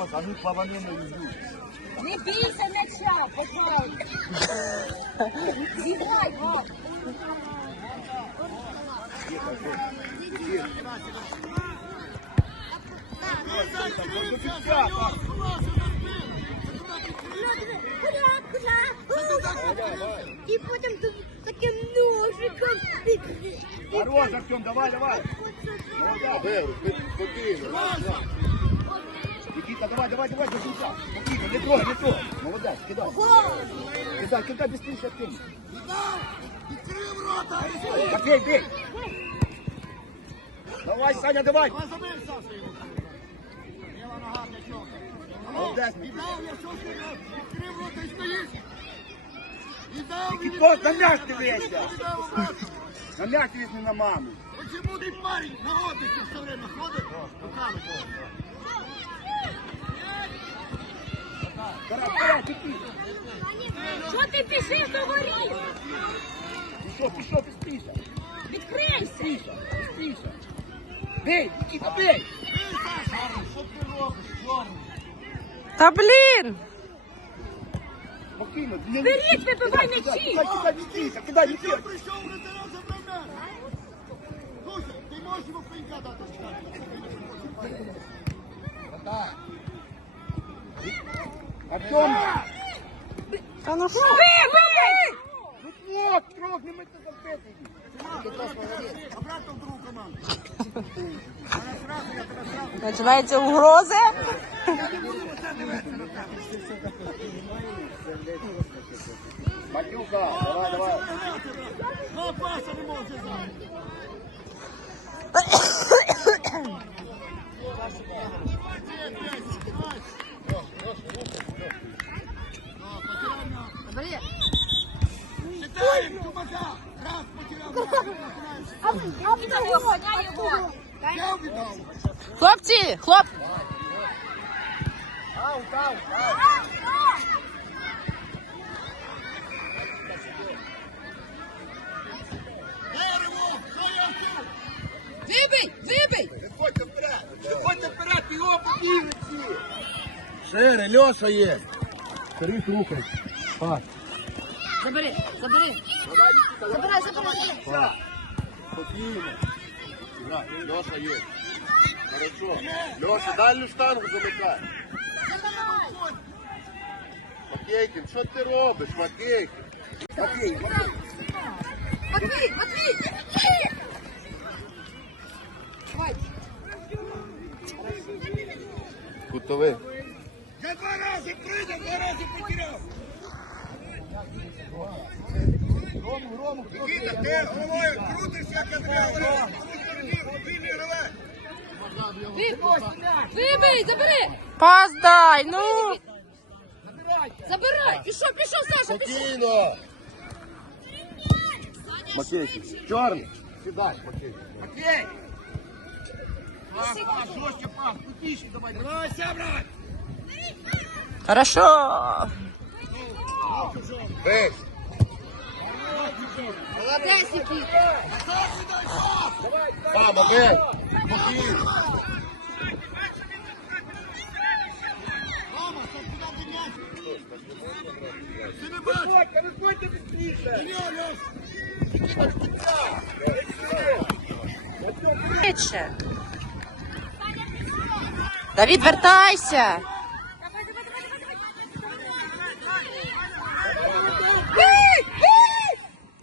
Вот, а ну плавание на. Не бійся м'яча, пожалуйста. Зіграй. І потім тут таким ножиком. Хорош, Артем, давай, давай. Молодец. Спокойно. Никита, давай, давай, давай, до конца. Спокойно, не трогай, не трогай. Молодец, кидай. Кидай, кидай, быстрее, Артем. Окей, бей. Давай, Саня, давай. Ліва нога для чого? Молодець. Віддав, я що ти рота і стоїш. Віддав, і Кіт, на м'яч віддав. дивися. На мяч візьми на маму. Оці буде парень на все время ходить. Руками. Іди. Що ти пішиш до воріт? Пішов, пішов, быстріше. Відкрийся. Быстріше, быстріше. Бей, Никита, бей. Що ти робиш, чорний? Та блін! Спокійно. не- Беріть, вибивай Кидай, м'ячі. Кидай, кидай, быстріше, кидай, Ти быстріше. прийшов вратаря забрав м'яч. Слушай, ти можеш йому пенька дати чекати. Артем, Та ну що? Кров, не мити забити. Обратно в другу команду. Починаються угрози. Матюха, давай, давай. Ну, паса не може знати. Читаємо, чубака. Раз його. Я. Хлопці, хлоп. Дерево, тут? Вибий, вибий. Виходьте вперед, виходьте вперед, його побігли Шире, Льоша є. Старий рухай. Пас. Забери, забери. Забирай, забирай. Пас. Спокійно. Да, Льоша є. Хорошо. Льоша, дальню штангу замикай. Макейкін, що ти робиш, Макейкін? Макей, Макей. Матвій, Матвій. Давай. Кутовий. Рази потеряв. Рому, Рому, Нікіта, ти головою крутишся, як я тебе говорю. Вибий, забери. Пас дай, ну. Забирай. Пішов, пішов, Саша, пішов. Спокійно. Макейкін, чорний. Сідай, Макейкін. Макей! Пас, пас, жорстче пас, крутіший давай. Тримайся, брат. Хорошо. Бей. Молодець, Нікіта. Паба, бей. Спокійно. Рома, це куди Виходьте, виходьте быстріше. Ілля, Льош. Швидше. Давід, вертайся. Бий, бий.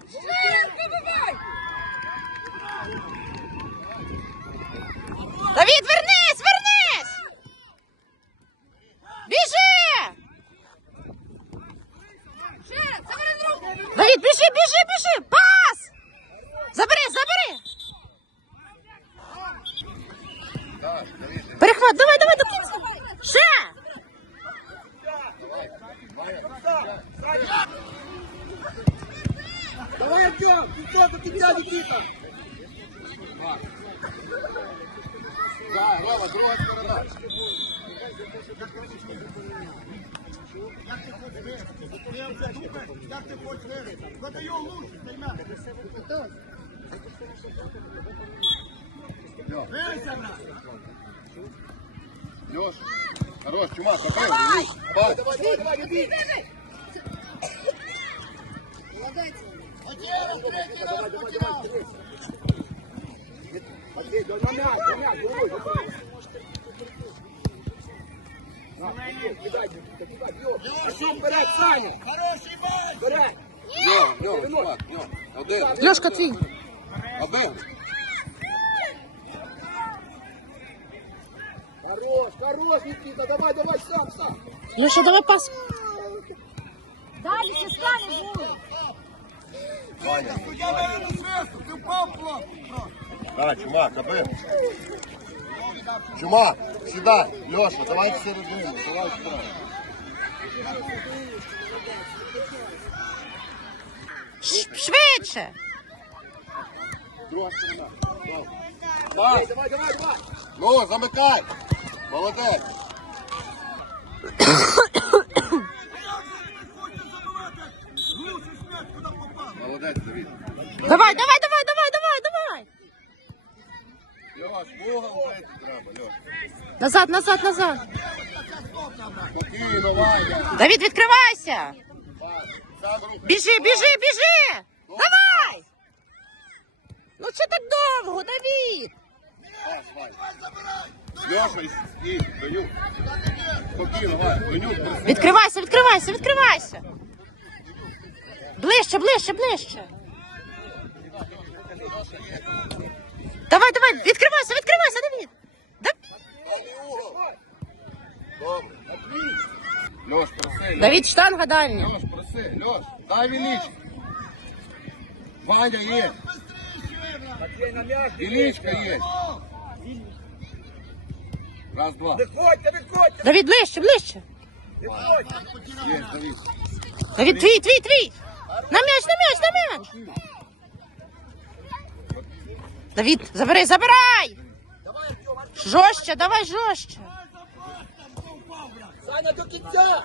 Ще, вибивай. Давід, вернись, вернись. Біжи. Ще, забери руку. Давід, біжи, біжи, біжи. Пас. Забери, забери. Перехват, давай, давай, давай. Ще. Давай, Артем, кінця до кінця, Нікіта. Да, Рома, друга сторона. Як ти хочеш виграти? Видаю лучше, цей м'яч. Вийся, брат. Льош, Хорош, чума, попав. Давай, давай, давай, давай, Лешка, твій. Один. Хорош, хорош, Никита, давай, давай, сам, сам. Ну Леша, давай пас. Я на мене свисту, ти впав плохо. Да, чума, забив. Чума, сідай. Льоша, давай в середину, давай справа. Ш- Швидше. Друга сторона. Пас. Давай, давай, давай. Ну, замикай. Молодець. Глушиш м'яч, куди попав. Молодець, Давід. Давай, давай, давай, давай, давай, давай. Льош, угол бити треба, Льош. Назад, назад, назад. Спокійно, Ваня. Давід, відкривайся. Біжи, біжи, біжи. Давай. Ну що так довго, Давід? Пас, Ваня. Льоша, і, і, Данюк. Спокійно, Ваня. Данюк. Відкривайся, відкривайся, відкривайся. Ближче, ближче, ближче. Давай, давай, відкривайся, відкривайся, Давід. Да-. Льош, проси. Льош. Давід, штанга дальня. Льош, проси. Льош, дай Віліч. Ваня є. Вілічка є. Раз, два. Давід, ближче, ближче. виходьте. Є, Давід. Давід, твій, твій, твій. На м'яч, на м'яч, на м'яч. Давід, забирай, забирай. Жорстче, давай жорстче. Саня до кінця.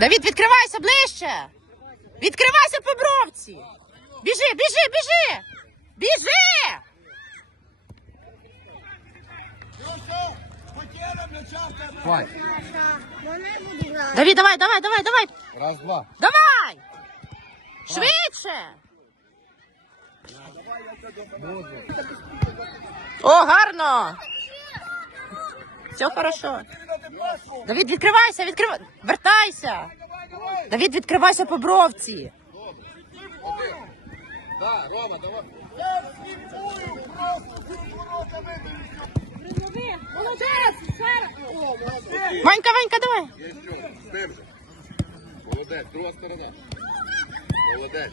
Давід, відкривайся ближче. Відкривайся по бровці. Біжи, біжи, біжи. Біжи. Давід, давай, давай, давай, давай. Раз, два. Давай. Швидше. О, гарно. Все хорошо. Давід, відкривайся, відкривай. Вертайся. Давід, відкривайся по бровці. Да, Рома, давай. Я сліпую, просто всі ворота видаю. Молодець! Ванька, Ванька, давай. Що? Же. Молодець, друга сторона. Молодець.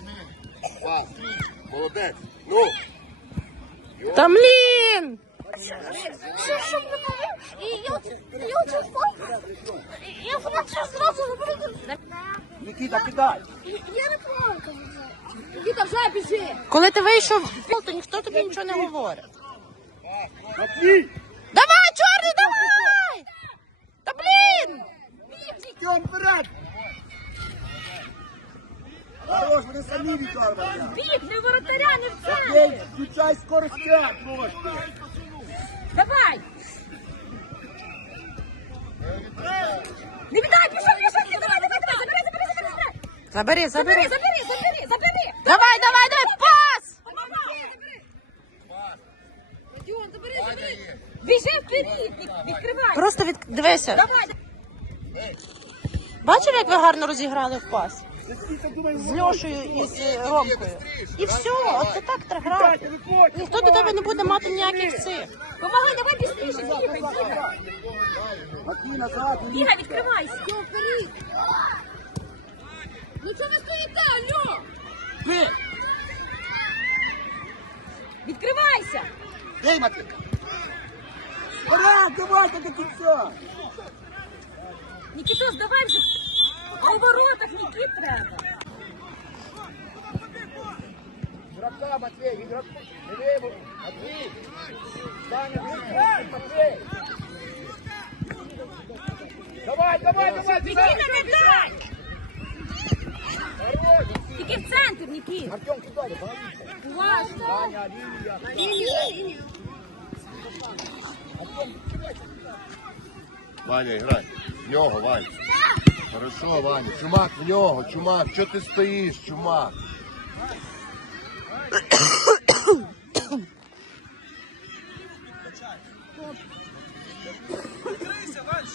Пас. Молодець. Ну. Та блін. Що, що? І я, я оце впав. Я француз зразу заберу. Никита, кидай. Я не плавка. Діта, вже біжи. Коли ти вийшов, то ніхто тобі нічого не говорить. Матвій. Давай, чорний, давай! Та блін! Артем, вперед. Хорош, вони самі відкарвали. Біг, не воротаря, не в Матвій, включай скорость. Давай! Не віддай, пішов, пішов, пішов, давай, давай, давай, забери, забери, забери, Забери, забери. забери. Забери, забери, забери, забери. Давай, давай, давай, пас! Родіон, забери, забери. Біжи вперед, відкривай. Просто від... дивися. Давай, Бачив, як ви гарно розіграли в пас? З Льошею і з е, Ромкою. І все, от це так треба грати. Ніхто до тебе не буде мати ніяких цих. помагай, давай бістріше, бігай, бігай. Бігай, відкривайся. Ну чого ви стоїте, алло? Відкривайся. Ей, Матвій. Вперед, давайте до кінця. Нікітос, давай вже. У воротах Нікіт треба. Ігрока, Матвій, ігрок. Диви, Матвій. Саня, Матвій, Матвій. Давай, давай, давай, Нікіта, не дай! Тільки в центр, Нікіт. Артем, кидай, давай. Уважно. Ваня, лінія. Лінію, лінію. Ваня, грай. В нього, Ваня. Хорошо, Ваня. Чумак, в нього, чумак. Що ти стоїш, чумак?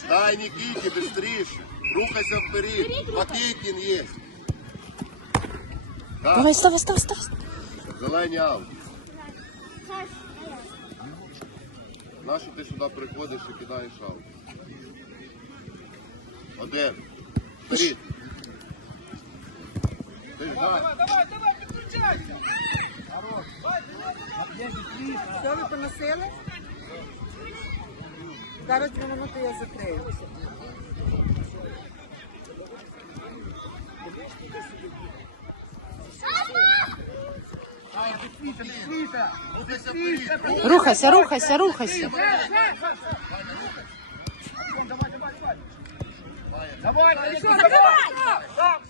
Дай Нікіті, быстріше. Рухайся вперед. Пакетін є. Давай, ставай, ставай, ставай. Зелені аут. Нащо ти сюди приходиш і кидаєш аут? Один. Вперед. Ти ж гай. Все ви поносили? Зараз дві минути я закрию. Рухайся вперед. Рухайся, рухайся, рухайся. Давай, давай. Закривай!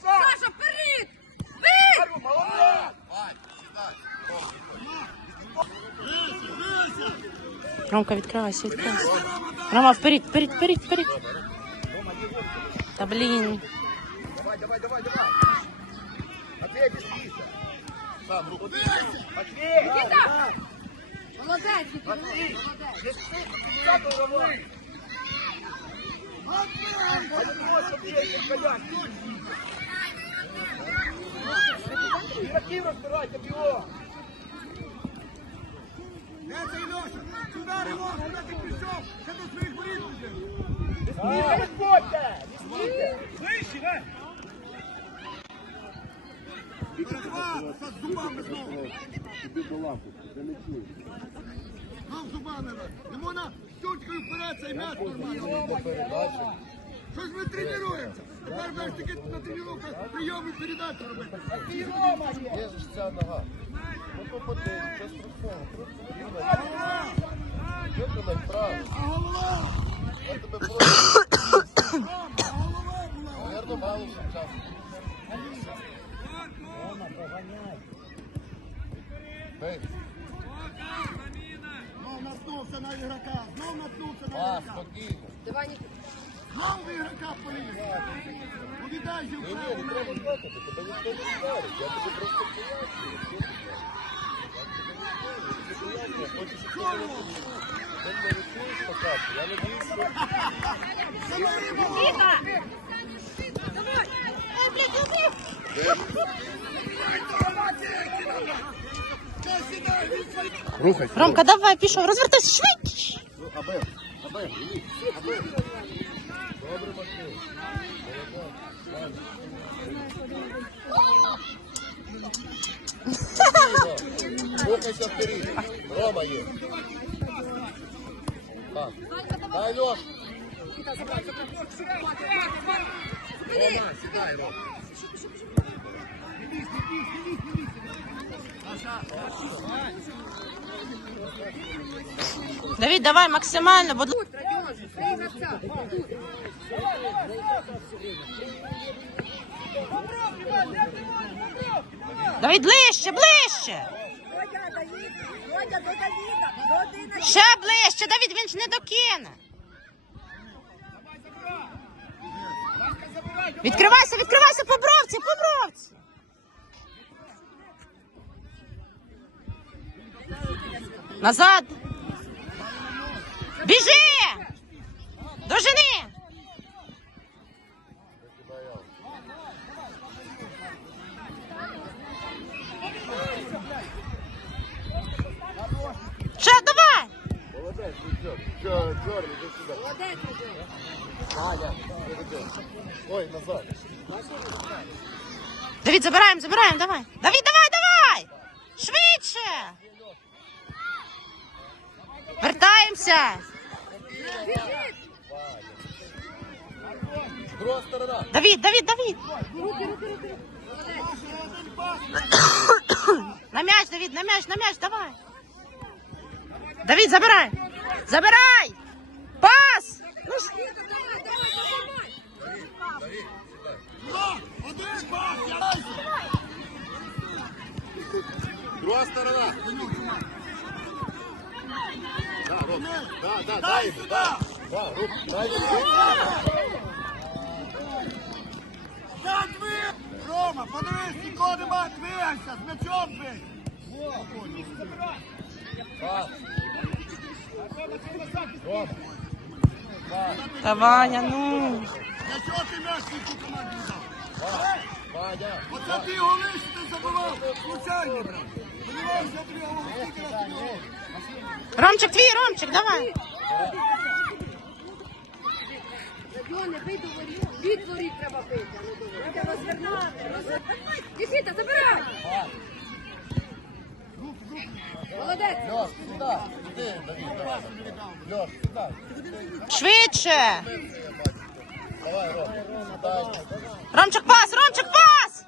Саша, вперед! Вперед! Вань, сідай. Ромка, відкривайся, відкривайся. Рома, вперед, вперед, вперед, вперед. Та блін. Давай, давай, давай, давай. Матвей, быстрее. Сам руку. Матвей! Никита! Молодець, Нікіт, Матвей! молодець. Саду давай! Поднос, Матвей, колян! Ігроки розбирайте, бігом! Де цей Льоша? Сюди, Ривок, куди ти пішов? Ще до своїх воріт уже. Не виходьте! Не стійте! Перехват, з зубами знову. Іди до лампи, ти не чуєш. Знов зубами. Не можна щучкою вперед цей м'яч нормально. Передача. Що ж ми тренуємося? Тепер будеш тільки на тренувках прийоми передачі робити. Є ж ця нога. Ну то подивись, що страшного. Просто рівно. Виконай правильно. А голова? Я тебе прошу. А голова була. Наверно, мало ще часу. Бей. Знов наткнувся на ігрока. Знов наткнувся на ігрока. Давай, Нікіт. Знов в ігрока поліз. Ну віддай же Ні, ні, все. не треба плакати, тебе Рухайся. Ромка, давай, пішов, розвертайся швидше. Ну, Абе, Абе, Лілі, Абе. Добре, Матвій. Молодець. Рухайся вперед. Рома є. Так. Дай Льош. Рома, сідай, Рома. Давід, давай максимально, будь Радіон, три гравця. Тут. Давід, ближче, ближче. Ще ближче, Давід, він ж не докине. Відкривайся, відкривайся по бровці, по бровці. Назад. Біжи! Дожени! Ще давай! Молодець, ну що? Чо, Чорний, іди сюди. Молодець, Радіон. Аня, іди. Ой, назад. Давід, забираємо, забираємо, давай. Давід, сейчас. Давид, Давид, Давид. Руки, руки, руки. На мяч, Давид, на мяч, на мяч, давай. Давид, забирай. Забирай. Пас. Ну, ш... Другая сторона. Да, Ром, да, да, дай йому, да. Да, Ром, дай ви! Рома, подивись, нікого нема, двигайся, з м'ячом бий! Та Ваня, ну. Для чого ти м'яч цій команді дав? Ваня. Оце ти голи, що ти забивав, случайно, брат. Понімаєш, я тобі говорю, скільки раз тобі говорю. Ромчик, твій, Ромчик, давай. Від воріт треба бити. Треба розвернути. розвернути. Забирай. Молодець. Швидше. Давай, Ром. Сюди. Ромчик, пас, Ромчик, пас.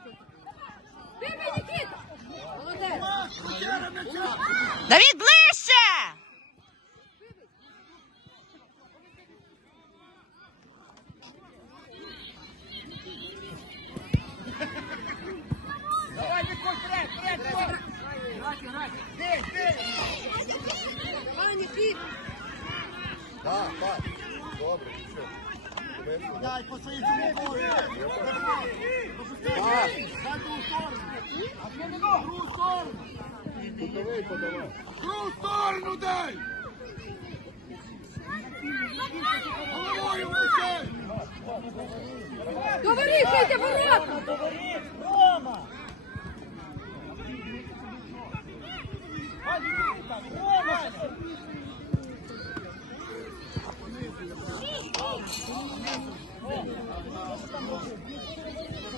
Давід, ближче. Давай, Ніколь, вперед, вперед. Добре, все. Дай по своїй цьому полі! Пас. Дай другу сторону! Другу сторону! Кутовий подавай. Другу сторону дай! Головою включай! До воріт, бийте ворота.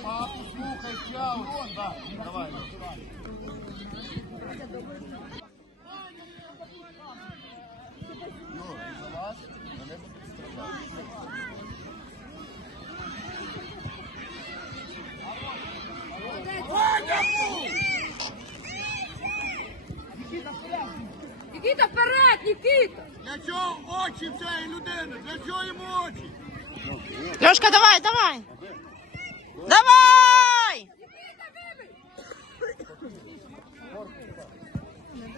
Папу слухай. Да, давай. Ну, за вас, мене. Нікіта, вперед, Нікіта. Для чого очі цієї людини? Для чого йому очі? Льошка, давай, давай. Давай.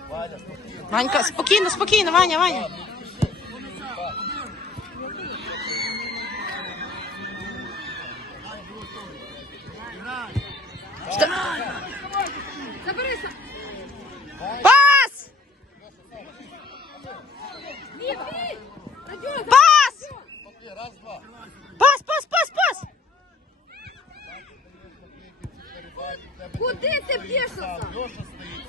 Ваня, спокійно. Ванька, спокійно, спокійно, Ваня, Ваня. Забери сам. Пас! Ні, бій. Радіон, Пас! Окей, раз, два. Пас, пас, пас, пас! Куди ти б'єш Сам, сам? Льоша стоїть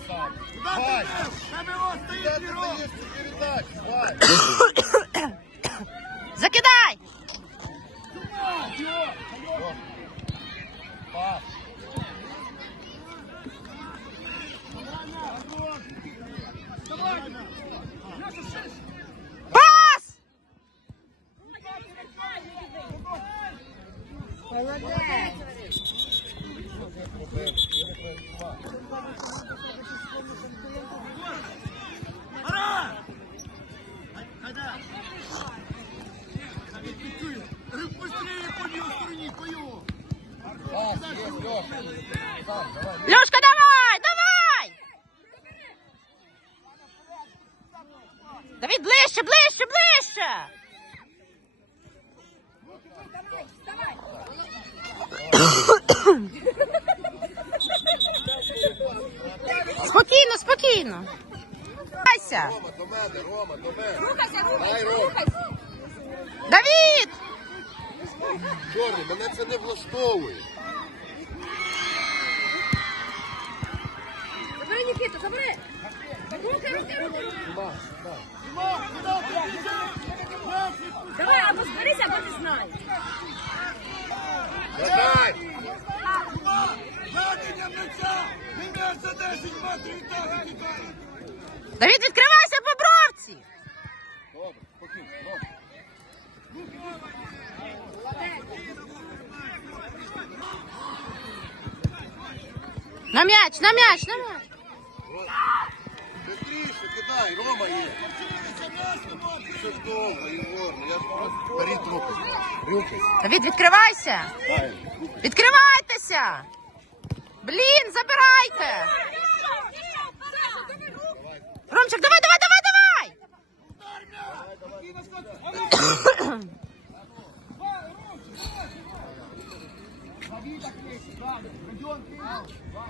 сам. Куди ти Вань, йдеш? Тебе ось де стоїть ти Мірон! даєш цю передачу, Вань? Закидай! Пас. Пас! Ара! Хайда! Чую! Быстрее по ній стороні, по його! Пас, є, Льоша. Сам, давай. Льошка, давай, давай! Давид, ближче, ближче, ближче! Спокійно, спокійно. Айся. Рома, до мене, Рома, до мене. Рухайся, Дай, рухайся, Ром. рухайся. Давід! Чорний, мене це не влаштовує. Забери, Нікіта, забери. Рухай, рухай, рухай. Давай, або зберися, або не знай. Давай! Ведення м'яча! Він м'яч за 10 метрів і так і тікає! Давід, відкривайся по бровці! Добре, спокійно, Рома. На м'яч, на м'яч, на м'яч! Быстріше, кидай, Рома є. Давід, відкривайся! Відкривайтеся! Блін, забирайте! Ромчик, давай, давай, давай, давай!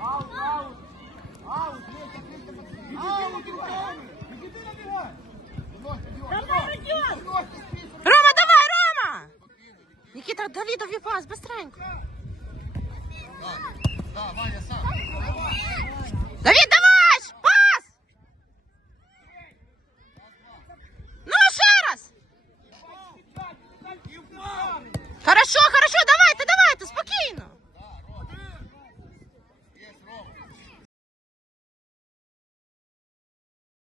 Аут, аут. Аут. Аут, Рома, давай, Рома! Нікіта, Давідові пас, быстренько. Да, Ваня, сам.